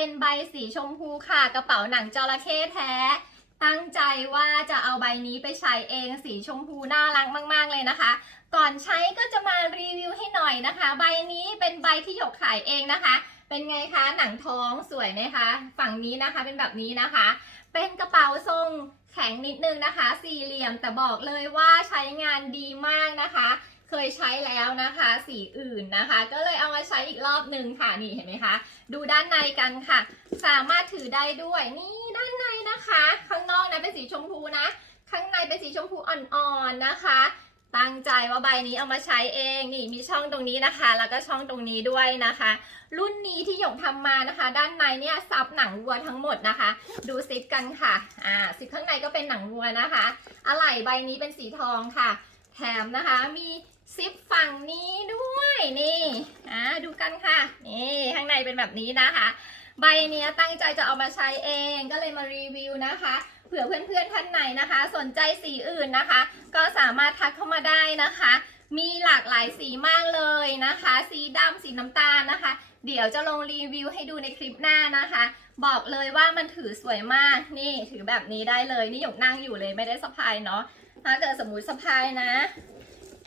เป็นใบสีชมพูค่ะ กระเป๋าหนังจระเข้แท้ ตั้งใจว่าจะเอาใบนี้ไปใช้เองสีชมพูน่ารักมาก ๆ เลยนะคะ ก่อนใช้ก็จะมารีวิวให้หน่อยนะคะ ใบนี้เป็นใบที่หยกขายเองนะคะ เป็นไงคะหนังท้องสวยไหมคะ ฝั่งนี้นะคะเป็นแบบนี้นะคะ เป็นกระเป๋าทรงแข็งนิดนึงนะคะ สี่เหลี่ยมแต่บอกเลยว่าใช้งานดีมากนะคะ เคยใช้แล้วนะคะ สีอื่นนะคะ ก็เลยเอามาใช้อีกรอบหนึ่งค่ะนี่เห็นไหมคะ ดูด้านในกันค่ะ สามารถถือได้ด้วยนี่ด้านในนะคะ ข้างนอกนะเป็นสีชมพูนะ ข้างในเป็นสีชมพูอ่อนๆนะคะ ตั้งใจว่าใบนี้เอามาใช้เองนี่มีช่องตรงนี้นะคะ แล้วก็ช่องตรงนี้ด้วยนะคะ รุ่นนี้ที่หยกทำมานะคะ ด้านในเนี่ยซับหนังวัวทั้งหมดนะคะ ดูซิปกันค่ะอ่าซิปข้างในก็เป็นหนังวัวนะคะ อะไหล่ใบนี้เป็นสีทองค่ะ แถมนะคะมีซิปฝั่งนี้ด้วยนี่อ่าดู กันค่ะนี่ข้างในเป็นแบบนี้นะคะ ใบเนี้ยตั้งใจจะเอามาใช้เองก็เลยมารีวิวนะคะเผื่อเพื่อนๆท่านไหนนะคะ สนใจสีอื่นนะคะ ก็สามารถทักเข้ามาได้นะคะ มีหลากหลายสีมากเลยนะคะ สีดำสีน้ำตาลนะคะ เดี๋ยวจะลงรีวิวให้ดูในคลิปหน้านะคะ บอกเลยว่ามันถือสวยมากนี่ถือแบบนี้ได้เลย นี่หยกนั่งอยู่เลยไม่ได้สะพายเนาะถ้าเกิดสมมติสะพายนะ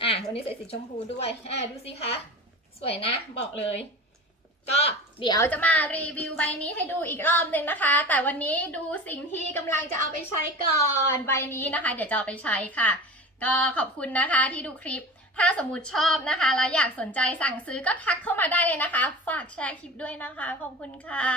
อะวันนี้ใส่สีชมพูด้วยอะดูสิคะ สวยนะบอกเลย ก็เดี๋ยวจะมารีวิวใบนี้ให้ดูอีกรอบหนึ่งนะคะ แต่วันนี้ดูสิ่งที่กำลังจะเอาไปใช้ก่อนใบนี้นะคะ เดี๋ยวจะเอาไปใช้ค่ะ ก็ขอบคุณนะคะที่ดูคลิป ถ้าสมมติชอบนะคะ แล้วอยากสนใจสั่งซื้อก็ทักเข้ามาได้เลยนะคะ ฝากแชร์คลิปด้วยนะคะ ขอบคุณค่ะ